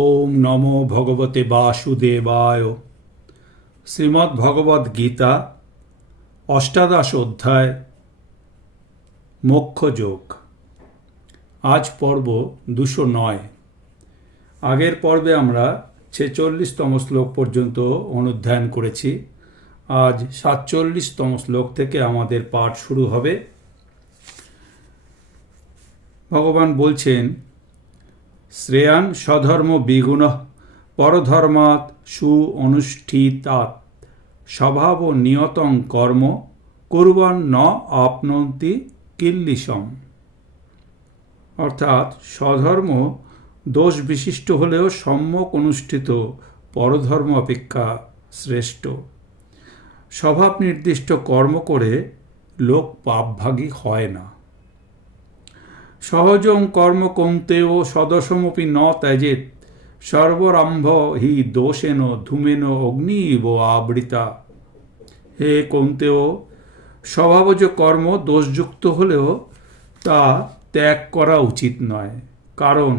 ওম নমো ভগবতে বাসুদেবায়। শ্রীমদ্ ভগবদ্ গীতা, অষ্টাদশ অধ্যায় মোক্ষযোগ আজ পর্ব দুশো নয়। আগের পর্বে আমরা ছেচল্লিশতম শ্লোক পর্যন্ত অনুধ্যান করেছি। আজ সাতচল্লিশতম শ্লোক থেকে আমাদের পাঠ শুরু হবে। ভগবান বলছেন শ্রেয়ান স্বধর্ম বিগুণ পরধর্মাৎ সু অনুষ্ঠিতাৎ স্বভাব নিয়তং কর্ম কুর্বান ন আপনন্তি কিল্লিসম অর্থাৎ স্বধর্ম দোষ বিশিষ্ট হলেও সম্যক অনুষ্ঠিত পরধর্ম অপেক্ষা শ্রেষ্ঠ। স্বভাব নির্দিষ্ট কর্ম করে লোক পাপভাগী হয় না। সহজং কর্ম কৌন্তেয় সদসমপি ন ত্যাজেত সর্বরম্ভ হি দোষেন ধূমেন অগ্নি ইব আবৃতা। হে কৌন্তেয়, স্বভাবজ কর্ম দোষযুক্ত হলেও তা ত্যাগ করা উচিত নয়। কারণ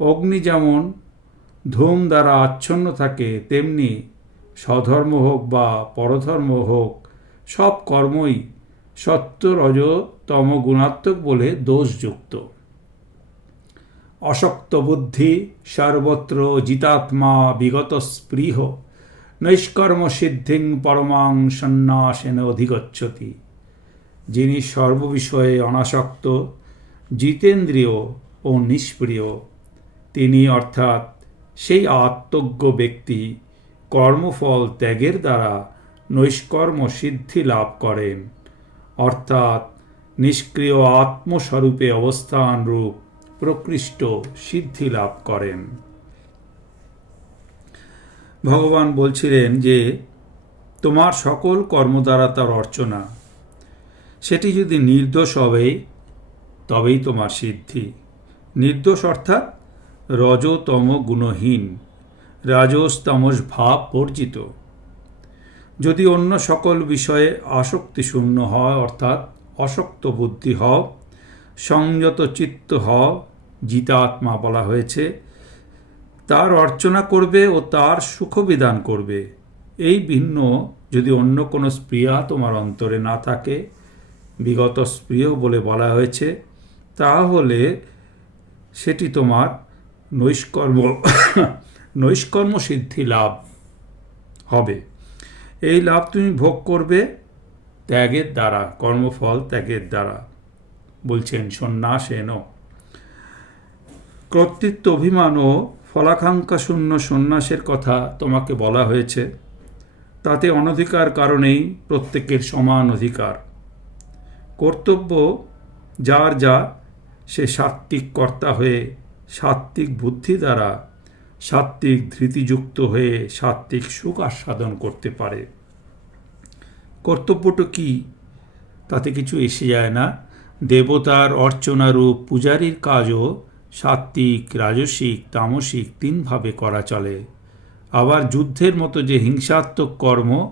অগ্নি যেমন ধূম দ্বারা আচ্ছন্ন থাকে, তেমনি স্বধর্ম হোক বা পরধর্ম হোক, সব কর্মই সত্য রজ তম গুণাত্মক বলে দোষযুক্ত। অশক্ত বুদ্ধি, সর্বত্র জিতাত্মা বিগত স্পৃহ, নৈষ্কর্ম সিদ্ধিং পরমাং সন্ন্যাসেন অধিগচ্ছতি। যিনি সর্ববিষয়ে অনাসক্ত, জিতেন্দ্রিয় ও নিষ্প্রিয়, তিনি অর্থাৎ সেই আত্মজ্ঞ ব্যক্তি কর্মফল ত্যাগের দ্বারা নৈষ্কর্ম সিদ্ধি লাভ করেন। অর্থাৎ নিষ্ক্রিয় আত্মস্বরূপে অবস্থান রূপ প্রকৃষ্ট সিদ্ধি লাভ করেন। ভগবান বলছিলেন যে, তোমার সকল কর্ম দ্বারা তার অর্চনা। সেটি যদি নির্দোষ হবে, তবেই তোমার সিদ্ধি। নির্দোষ অর্থাৎ রজতম গুণহীন রাজস তামস ভাব বর্জিত। যদি অন্য সকল বিষয়ে আসক্তি শূন্য হয় অর্থাৎ অশক্ত বুদ্ধি হও, সংযত চিত্ত হও, জিতাত্মা বলা হয়েছে, তার অর্চনা করবে ও তার সুখবিধান করবে। এই ভিন্ন যদি অন্য কোনো স্প্রিয়া তোমার অন্তরে না থাকে, বিগত স্প্রিয় বলে বলা হয়েছে, তাহলে সেটি তোমার নৈষ্কর্ম নৈষ্কর্ম সিদ্ধি লাভ হবে। এই লাভ তুমি ভোগ করবে ত্যাগের দ্বারা, কর্মফল ত্যাগের দ্বারা, বলছেন সন্ন্যাসেন কর্তৃত্ব অভিমান ও ফলাকাঙ্ক্ষা শূন্য সন্ন্যাসের কথা তোমাকে বলা হয়েছে। তাতে অনধিকার কারণেই প্রত্যেকের সমান অধিকার। কর্তব্য যার যা, সে সাত্ত্বিক কর্তা হয়ে সাত্ত্বিক বুদ্ধি দ্বারা সাত্ত্বিক ধৃতিযুক্ত হয়ে সাত্ত্বিক সুখ আস্বাদন করতে পারে। কর্তব্যটা কি? তাতে কিছু এসে যায় না। দেবতার অর্চনারূপ পূজারীর কাজও সাত্ত্বিক, রাজসিক, তামসিক তিনভাবে করা চলে। আবার যুদ্ধের মতো যে হিংসাত্মক কর্ম,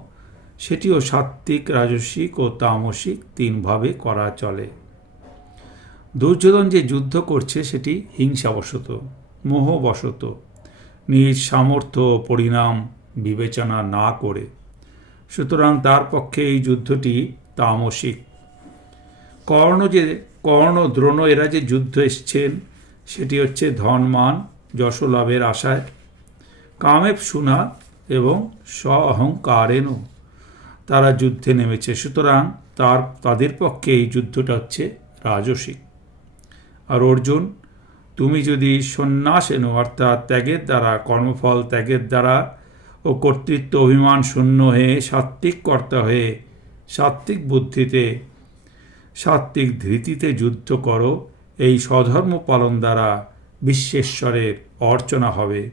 সেটিও সাত্ত্বিক, রাজসিক ও তামসিক তিনভাবে করা চলে। দুর্যোধন যে যুদ্ধ করছে, সেটি হিংসাবশত, মোহবশত। নিজ সামর্থ্য পরিণাম বিবেচনা না করে। সুতরাং তার পক্ষে এই যুদ্ধটি তামসিক। কর্ণ যে, কর্ণ দ্রোণ এরা যে যুদ্ধ এসছেন, সেটি হচ্ছে ধনমান, যশলাভের আশায়। কামেব সুনা এবং স্ব অহংকারেনও তারা যুদ্ধে নেমেছে। সুতরাং তার, তাদের পক্ষে এই যুদ্ধটা হচ্ছে রাজসিক। আর অর্জুন তুমি যদি সন্ন্যাস এনো, অর্থাৎ ত্যাগের দ্বারা, কর্মফল ত্যাগের দ্বারা ও কর্তৃত্ব অভিমান শূন্য হয়ে সাত্ত্বিক কর্তা হয়ে সাত্ত্বিক বুদ্ধিতে, সাত্ত্বিক ধৃতিতে যুদ্ধ করো, এই স্বধর্ম পালন দ্বারা বিশ্বেশ্বরের অর্চনা হবে।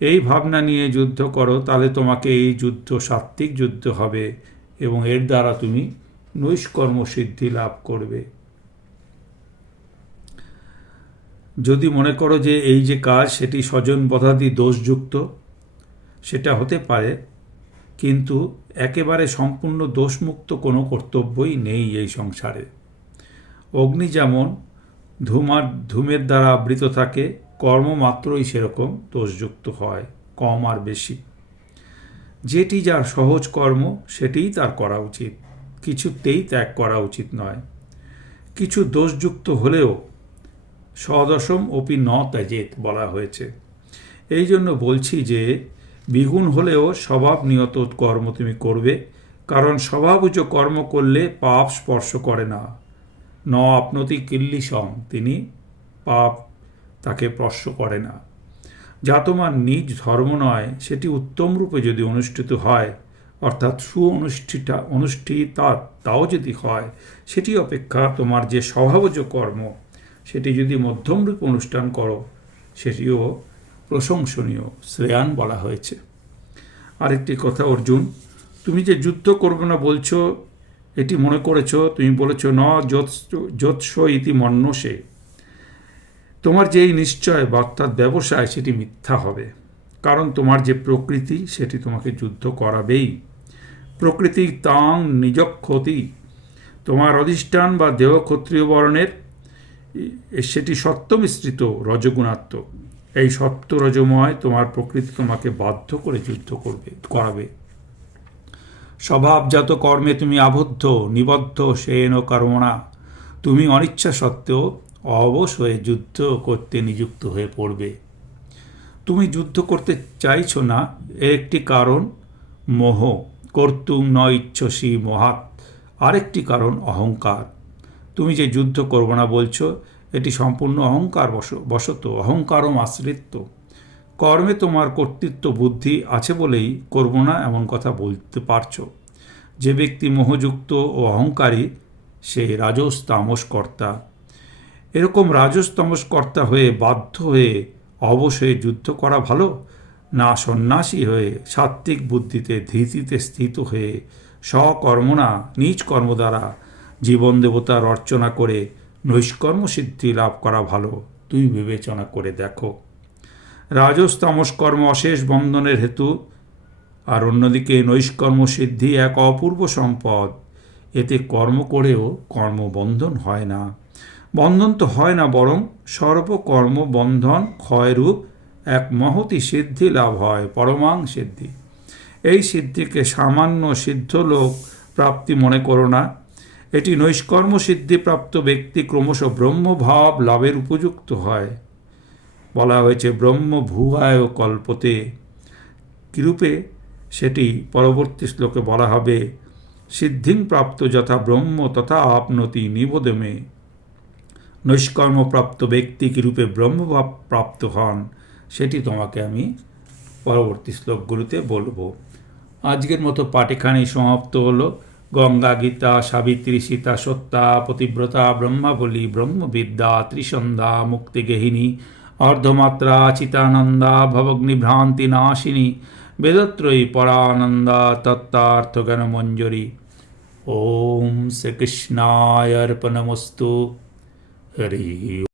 এই ভাবনা নিয়ে যুদ্ধ করো, তাহলে তোমাকে এই যুদ্ধ সাত্ত্বিক যুদ্ধ হবে এবং এর দ্বারা তুমি নৈষ্কর্ম সিদ্ধি লাভ করবে। যদি মনে করো যে এই যে কাজ, সেটি স্বজন বধাদি দোষযুক্ত, সেটা হতে পারে, কিন্তু একেবারে সম্পূর্ণ দোষমুক্ত কোনো কর্তব্যই নেই এই সংসারে। অগ্নি যেমন ধূমার, ধূমের দ্বারা আবৃত থাকে, কর্ম মাত্রই সেরকম দোষযুক্ত হয়, কম আর বেশি। যেটি যার সহজ কর্ম, সেটিই তার করা উচিত। কিছুতেই ত্যাগ করা উচিত নয়। কিছু দোষযুক্ত হলেও সদশম অপি ন ত্যাজেত বলা হয়েছে। এই জন্য বলছি যে বিগুণ হলেও স্বভাব নিয়ত কর্ম তুমি করবে, কারণ স্বভাবজ কর্ম করলে পাপ স্পর্শ করে না। ন আপনতি কিল্লিসম তিনি পাপ তাকে স্পর্শ করে না। যা তোমার নিজ ধর্ম নয়, সেটি উত্তম রূপে যদি অনুষ্ঠিত হয়, অর্থাৎ সুঅনুষ্ঠিতা, অনুষ্ঠিতা তাও যদি হয়, সেটি অপেক্ষা তোমার যে স্বভাবজ কর্ম সেটি যদি মধ্যম রূপে অনুষ্ঠান করো, সেটিও প্রশংসনীয়, শ্রেয়ান বলা হয়েছে। আরেকটি কথা, অর্জুন, তুমি যে যুদ্ধ করবে না বলছো, এটি মনে করেছ, তুমি বলেছ, ন, যৎস ইতি মন্যসে তোমার যেই নিশ্চয় বা অর্থাৎ ব্যবসায় সেটি মিথ্যা হবে, কারণ তোমার যে প্রকৃতি, সেটি তোমাকে যুদ্ধ করাবেই। প্রকৃতি তাং নিজ ক্ষতি তোমার অধিষ্ঠান বা দেহ ক্ষত্রিয় বর্ণের সেটি সত্য মিশ্রিত রজগুণাত্মক। এই সত্য রজময় তোমার প্রকৃতি তোমাকে বাধ্য করে যুদ্ধ করবে, করাবে। স্বভাবজাত কর্মে তুমি আবদ্ধ, নিবদ্ধ সেন কর্মণা। তুমি অনিচ্ছা সত্ত্বেও অবশ হয়ে যুদ্ধ করতে নিযুক্ত হয়ে পড়বে। তুমি যুদ্ধ করতে চাইছো না, এর একটি কারণ মোহ, কর্তুম ন ইচ্ছসী মহাত আরেকটি কারণ অহংকার। তুমি যে যুদ্ধ করব না বলছো, এটি সম্পূর্ণ অহংকার বশ, বশত, অহংকারম আশ্রিত্ব কর্মে তোমার কর্তৃত্ব বুদ্ধি আছে বলেই করব না এমন কথা বলতে পারছ। যে ব্যক্তি মোহযুক্ত ও অহংকারী, সে রাজস তামস কর্তা এরকম রাজস তামস কর্তা হয়ে বাধ্য হয়ে অবশ্যই যুদ্ধ করা ভালো, না সন্ন্যাসী হয়ে সাত্ত্বিক বুদ্ধিতে ধৃতিতে স্থিত হয়ে স্বকর্মনা নিজ কর্ম দ্বারা জীবন দেবতার অর্চনা করে নৈষ্কর্ম সিদ্ধি লাভ করা ভালো। তুই বিবেচনা করে দেখো। রাজস অশেষ বন্ধনের হেতু। আর অন্যদিকে নৈষ্কর্ম সিদ্ধি এক অপূর্ব সম্পদ। এতে কর্ম করেও কর্মবন্ধন হয় না। বন্ধন তো হয় না বরং সর্বকর্ম বন্ধন ক্ষয়রূপ এক মহতি সিদ্ধি লাভ হয়, পরমাং সিদ্ধি। এই সিদ্ধিকে সামান্য সিদ্ধ লোক প্রাপ্তি মনে করো না। এটি নৈষ্কর্ম সিদ্ধিপ্রাপ্ত ব্যক্তি ক্রমশ ব্রহ্মভাব লাভের উপযুক্ত হয়। বলা হয়েছে ব্রহ্ম ভুয়ায় কল্পতে কিরূপে সেটি পরবর্তী শ্লোকে বলা হবে, সিদ্ধিং প্রাপ্ত যথা ব্রহ্ম তথা আপনতি নিবোধমে নৈষ্কর্মপ্রাপ্ত ব্যক্তি কিরূপে ব্রহ্মভাব প্রাপ্ত হন, সেটি তোমাকে আমি পরবর্তী শ্লোকগুলিতে বলব। আজকের মতো পাটিখানি সমাপ্ত হলো। গঙ্গা, গীতা, সাবিত্রী, সীতা, সত্তা, পতিব্রতা, ব্রহ্মাবলী, ব্রহ্মবিদ্যা, ত্রিসন্ধ্যা মুক্তিগেহিনী অর্ধমাত্রা, চিতানন্দা, ভবগ্নিভ্রান্তি, নাশিনী, বেদত্রয়ী, পরানন্দা তত্ত্বার্থজ্ঞান মঞ্জরি ওম শ্রীকৃষ্ণায় অর্পণমস্তু। হরি